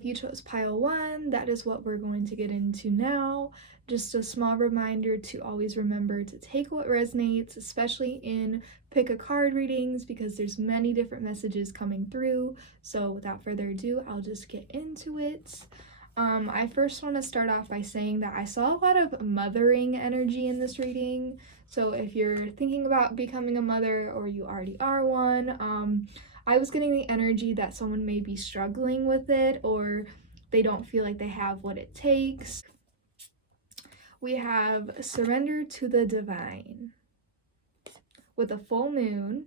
If you chose pile 1, that is what we're going to get into now. Just a small reminder to always remember to take what resonates, especially in pick a card readings, because there's many different messages coming through. So without further ado, I'll just get into it. I first want to start off by saying that I saw a lot of mothering energy in this reading. So if you're thinking about becoming a mother or you already are one, I was getting the energy that someone may be struggling with it or they don't feel like they have what it takes. We have surrender to the divine with a full moon,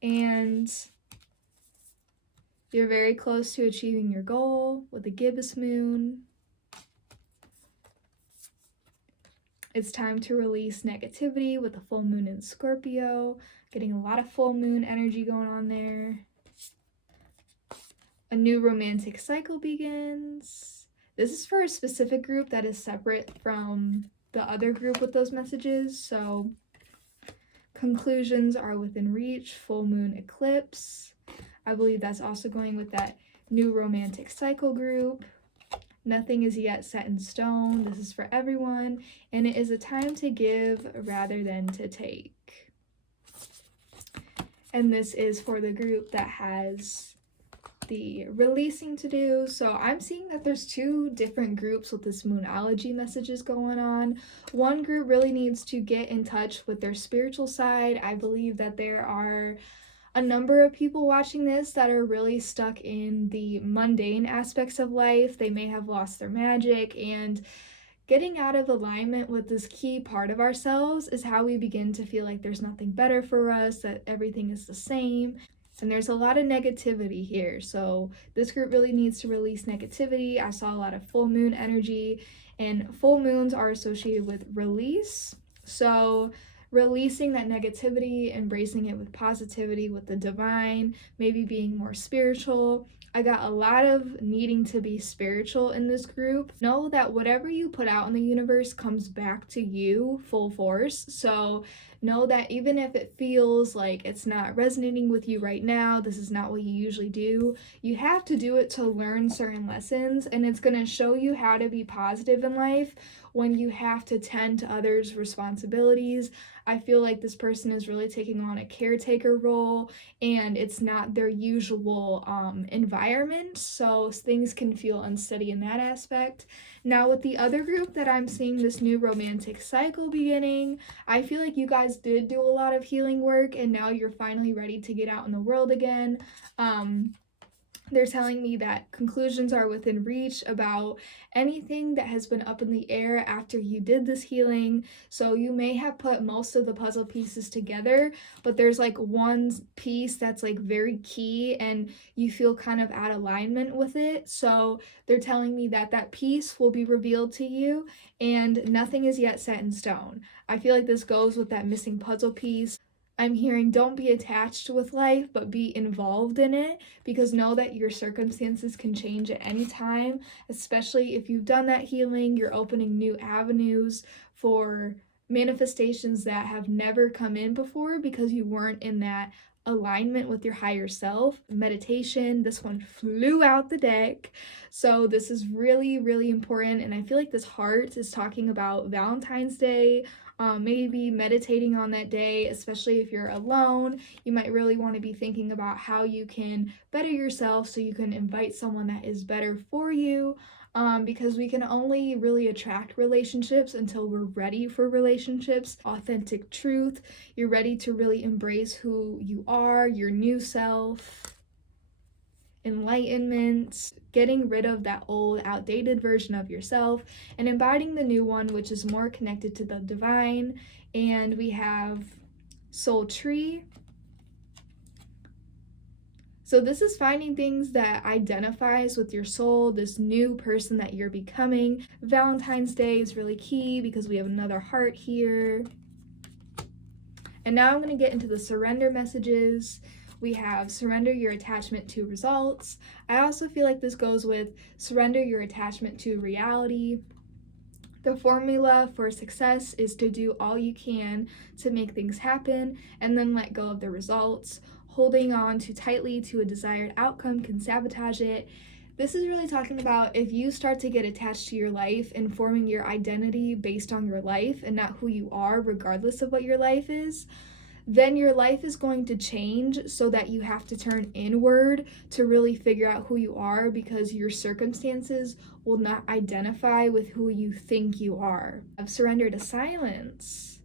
and you're very close to achieving your goal with a gibbous moon. It's time to release negativity with a full moon in Scorpio, getting a lot of full moon energy going on there. A new romantic cycle begins. This is for a specific group that is separate from the other group with those messages. So conclusions are within reach, full moon eclipse. I believe that's also going with that new romantic cycle group. Nothing is yet set in stone. This is for everyone, and it is a time to give rather than to take. And this is for the group that has the releasing to do. So I'm seeing that there's two different groups with this moonology messages going on. One group really needs to get in touch with their spiritual side. I believe that there are a number of people watching this that are really stuck in the mundane aspects of life. They may have lost their magic, and getting out of alignment with this key part of ourselves is how we begin to feel like there's nothing better for us, that everything is the same. And there's a lot of negativity here. So this group really needs to release negativity. I saw a lot of full moon energy, and full moons are associated with release. So releasing that negativity, embracing it with positivity, with the divine, maybe being more spiritual. I got a lot of needing to be spiritual in this group. Know that whatever you put out in the universe comes back to you full force. So know that even if it feels like it's not resonating with you right now, this is not what you usually do, you have to do it to learn certain lessons, and it's going to show you how to be positive in life when you have to tend to others' responsibilities. I feel like this person is really taking on a caretaker role, and it's not their usual environment, so things can feel unsteady in that aspect. Now with the other group that I'm seeing this new romantic cycle beginning, I feel like you guys did do a lot of healing work, and now you're finally ready to get out in the world again. They're telling me that conclusions are within reach about anything that has been up in the air after you did this healing. So you may have put most of the puzzle pieces together, but there's like one piece that's like very key and you feel kind of out of alignment with it. So they're telling me that that piece will be revealed to you and nothing is yet set in stone. I feel like this goes with that missing puzzle piece. I'm hearing don't be attached with life, but be involved in it, because know that your circumstances can change at any time, especially if you've done that healing. You're opening new avenues for manifestations that have never come in before because you weren't in that alignment with your higher self. Meditation, this one flew out the deck. So this is really, really important. And I feel like this heart is talking about Valentine's Day, maybe meditating on that day, especially if you're alone. You might really want to be thinking about how you can better yourself so you can invite someone that is better for you. Because we can only really attract relationships until we're ready for relationships. Authentic truth, you're ready to really embrace who you are, your new self. Enlightenment, getting rid of that old outdated version of yourself and embodying the new one, which is more connected to the divine. And we have soul tree. So this is finding things that identifies with your soul, this new person that you're becoming. Valentine's Day is really key because we have another heart here. And now I'm going to get into the surrender messages. We have surrender your attachment to results. I also feel like this goes with surrender your attachment to reality. The formula for success is to do all you can to make things happen and then let go of the results. Holding on too tightly to a desired outcome can sabotage it. This is really talking about if you start to get attached to your life and forming your identity based on your life and not who you are, regardless of what your life is, then your life is going to change so that you have to turn inward to really figure out who you are, because your circumstances will not identify with who you think you are. I've surrendered to silence.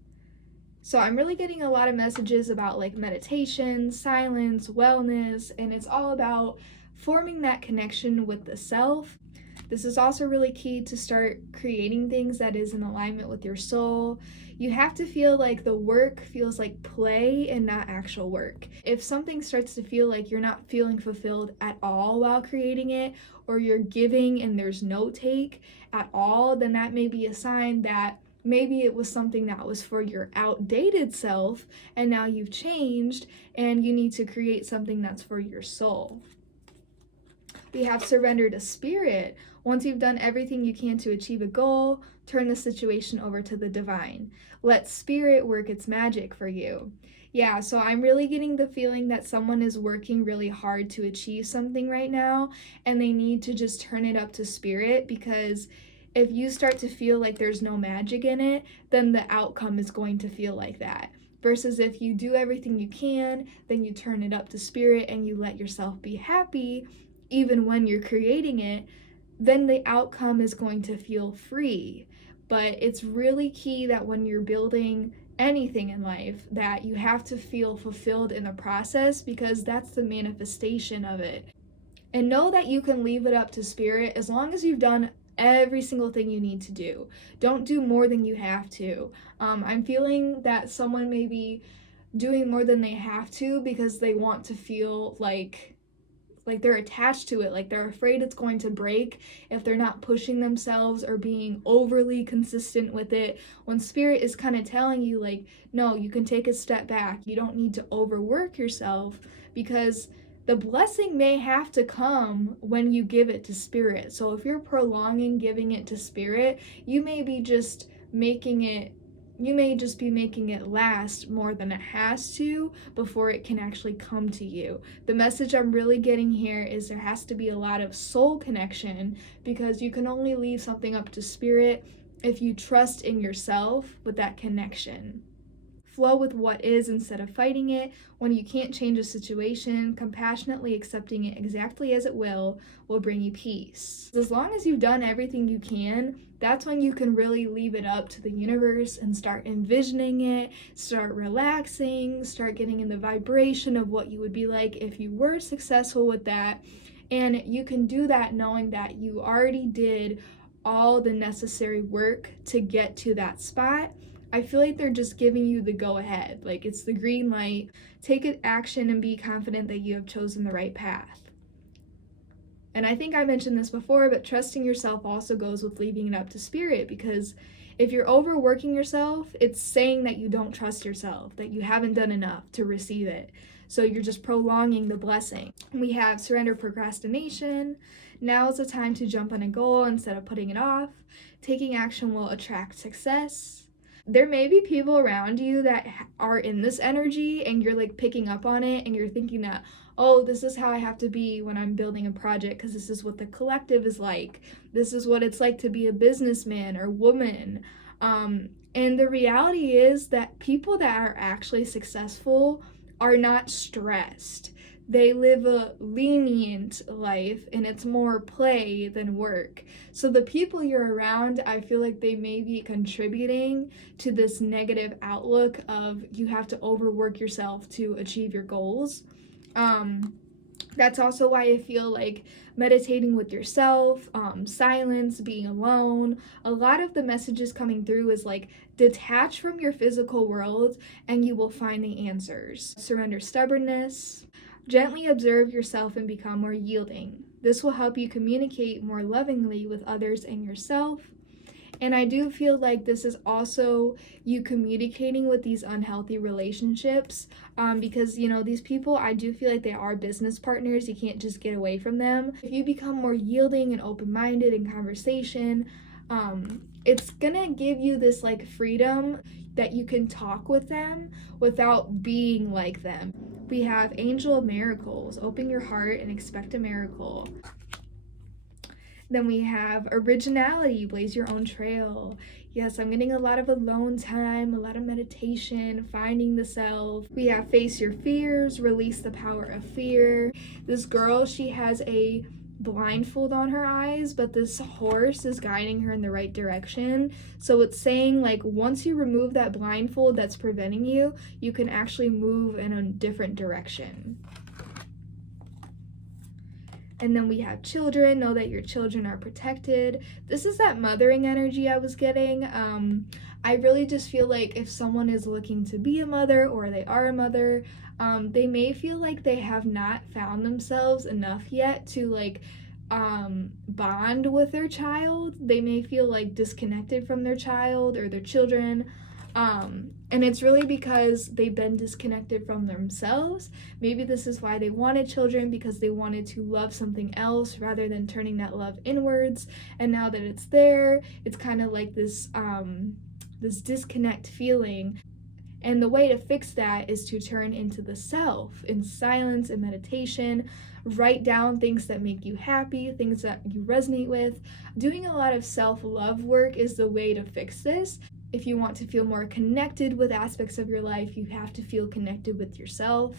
So I'm really getting a lot of messages about like meditation, silence, wellness, and it's all about forming that connection with the self. This is also really key to start creating things that is in alignment with your soul. You have to feel like the work feels like play and not actual work. If something starts to feel like you're not feeling fulfilled at all while creating it, or you're giving and there's no take at all, then that may be a sign that maybe it was something that was for your outdated self and now you've changed and you need to create something that's for your soul. We have surrender to spirit. Once you've done everything you can to achieve a goal, turn the situation over to the divine. Let spirit work its magic for you. Yeah, so I'm really getting the feeling that someone is working really hard to achieve something right now, and they need to just turn it up to spirit, because if you start to feel like there's no magic in it, then the outcome is going to feel like that. Versus if you do everything you can, then you turn it up to spirit and you let yourself be happy, even when you're creating it, then the outcome is going to feel free. But it's really key that when you're building anything in life, that you have to feel fulfilled in the process, because that's the manifestation of it. And know that you can leave it up to spirit as long as you've done every single thing you need to do. Don't do more than you have to. I'm feeling that someone may be doing more than they have to because they want to feel like they're attached to it, like they're afraid it's going to break if they're not pushing themselves or being overly consistent with it, when spirit is kind of telling you like, no, you can take a step back. You don't need to overwork yourself, because the blessing may have to come when you give it to spirit. So if you're prolonging giving it to spirit, you may just be making it last more than it has to before it can actually come to you. The message I'm really getting here is there has to be a lot of soul connection, because you can only leave something up to spirit if you trust in yourself with that connection. Flow with what is instead of fighting it. When you can't change a situation, compassionately accepting it exactly as it will bring you peace. As long as you've done everything you can, that's when you can really leave it up to the universe and start envisioning it, start relaxing, start getting in the vibration of what you would be like if you were successful with that. And you can do that knowing that you already did all the necessary work to get to that spot. I feel like they're just giving you the go ahead, like it's the green light. Take action and be confident that you have chosen the right path. And I think I mentioned this before, but trusting yourself also goes with leaving it up to spirit, because if you're overworking yourself, it's saying that you don't trust yourself, that you haven't done enough to receive it. So you're just prolonging the blessing. We have surrender procrastination. Now is the time to jump on a goal instead of putting it off. Taking action will attract success. There may be people around you that are in this energy and you're like picking up on it and you're thinking that, oh, this is how I have to be when I'm building a project, because this is what the collective is like. This is what it's like to be a businessman or woman. And the reality is that people that are actually successful are not stressed. They live a lenient life and it's more play than work. So the people you're around, I feel like they may be contributing to this negative outlook of you have to overwork yourself to achieve your goals. That's also why I feel like meditating with yourself, silence, being alone, a lot of the messages coming through is like detach from your physical world and you will find the answers. Surrender stubbornness. Gently observe yourself and become more yielding. This will help you communicate more lovingly with others and yourself. And I do feel like this is also you communicating with these unhealthy relationships, because, you know, these people, I do feel like they are business partners. You can't just get away from them. If you become more yielding and open-minded in conversation, it's gonna give you this like freedom that you can talk with them without being like them. We have Angel of Miracles. Open your heart and expect a miracle. Then we have originality, blaze your own trail. Yes, I'm getting a lot of alone time, a lot of meditation, finding the self. We have face your fears, release the power of fear. This girl, she has a blindfold on her eyes, but this horse is guiding her in the right direction. So it's saying, like, once you remove that blindfold that's preventing you, you can actually move in a different direction. And then we have children, know that your children are protected. This is that mothering energy I was getting. I really just feel like if someone is looking to be a mother or they are a mother, they may feel like they have not found themselves enough yet to like bond with their child. They may feel like disconnected from their child or their children. And it's really because they've been disconnected from themselves. Maybe this is why they wanted children, because they wanted to love something else rather than turning that love inwards. And now that it's there, it's kind of like this this disconnect feeling. And the way to fix that is to turn into the self in silence and meditation. Write down things that make you happy, things that you resonate with. Doing a lot of self-love work is the way to fix this. If you want to feel more connected with aspects of your life, you have to feel connected with yourself.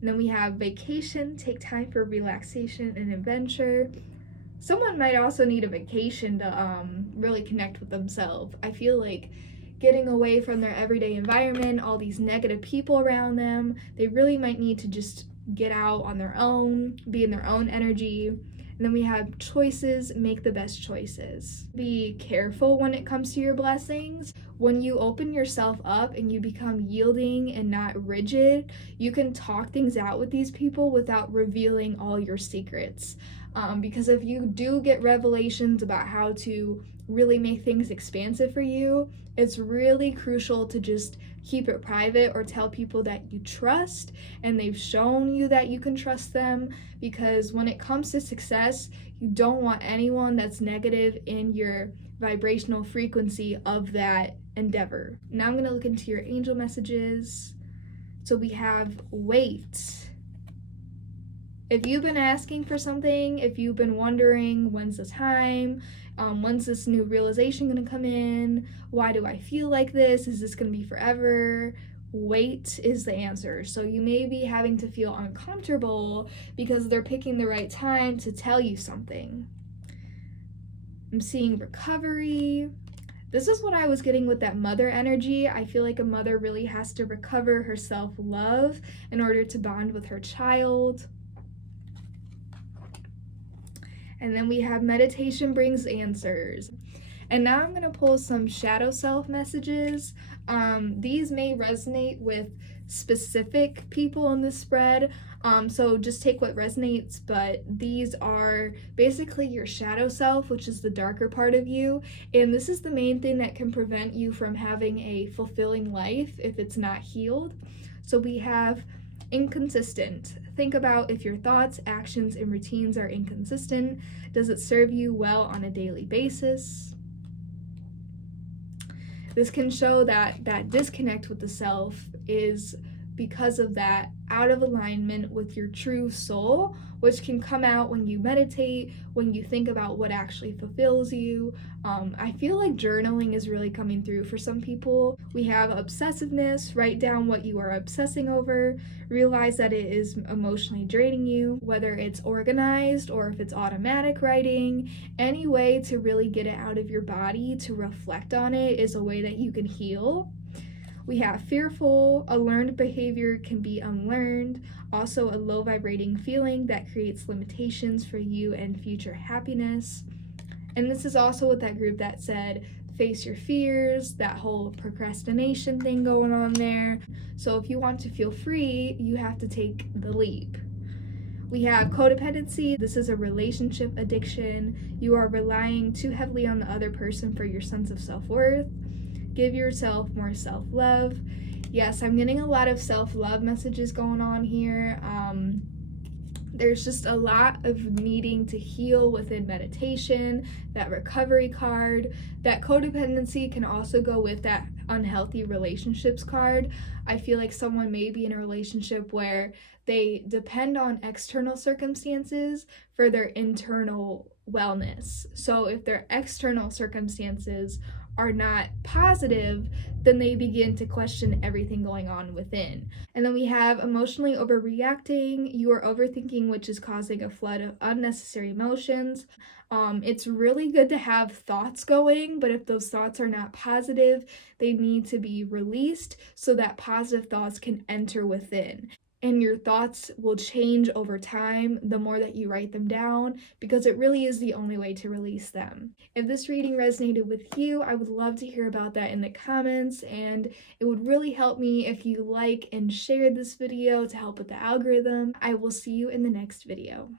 And then we have vacation, take time for relaxation and adventure. Someone might also need a vacation to really connect with themselves. I feel like getting away from their everyday environment, all these negative people around them, they really might need to just get out on their own, be in their own energy. And then we have choices, make the best choices. Be careful when it comes to your blessings. When you open yourself up and you become yielding and not rigid, you can talk things out with these people without revealing all your secrets. Because if you do get revelations about how to really make things expansive for you, it's really crucial to just keep it private or tell people that you trust and they've shown you that you can trust them, because when it comes to success, you don't want anyone that's negative in your vibrational frequency of that endeavor. Now I'm going to look into your angel messages. So we have wait. If you've been asking for something, if you've been wondering when's the time, when's this new realization gonna come in, why do I feel like this, is this gonna be forever, wait is the answer. So you may be having to feel uncomfortable because they're picking the right time to tell you something. I'm seeing recovery. This is what I was getting with that mother energy. I feel like a mother really has to recover her self-love in order to bond with her child. And then we have meditation brings answers. And now I'm going to pull some shadow self messages. These may resonate with specific people in this spread. So just take what resonates, but these are basically your shadow self, which is the darker part of you. And this is the main thing that can prevent you from having a fulfilling life if it's not healed. So we have inconsistent. Think about if your thoughts, actions, and routines are inconsistent. Does it serve you well on a daily basis? This can show that disconnect with the self is because of that out of alignment with your true soul, which can come out when you meditate, when you think about what actually fulfills you. I feel like journaling is really coming through for some people. We have obsessiveness, write down what you are obsessing over, realize that it is emotionally draining you, whether it's organized or if it's automatic writing. Any way to really get it out of your body, to reflect on it, is a way that you can heal. We have fearful, a learned behavior can be unlearned, also a low vibrating feeling that creates limitations for you and future happiness. And this is also with that group that said, face your fears, that whole procrastination thing going on there. So if you want to feel free, you have to take the leap. We have codependency. This is a relationship addiction. You are relying too heavily on the other person for your sense of self-worth. Give yourself more self-love. Yes, I'm getting a lot of self-love messages going on here. There's just a lot of needing to heal within meditation, that recovery card. That codependency can also go with that unhealthy relationships card. I feel like someone may be in a relationship where they depend on external circumstances for their internal wellness. So if their external circumstances are not positive, then they begin to question everything going on within. And then we have emotionally overreacting. You are overthinking, which is causing a flood of unnecessary emotions. It's really good to have thoughts going, but if those thoughts are not positive, they need to be released so that positive thoughts can enter within. And your thoughts will change over time the more that you write them down, because it really is the only way to release them. If this reading resonated with you, I would love to hear about that in the comments, and it would really help me if you like and share this video to help with the algorithm. I will see you in the next video.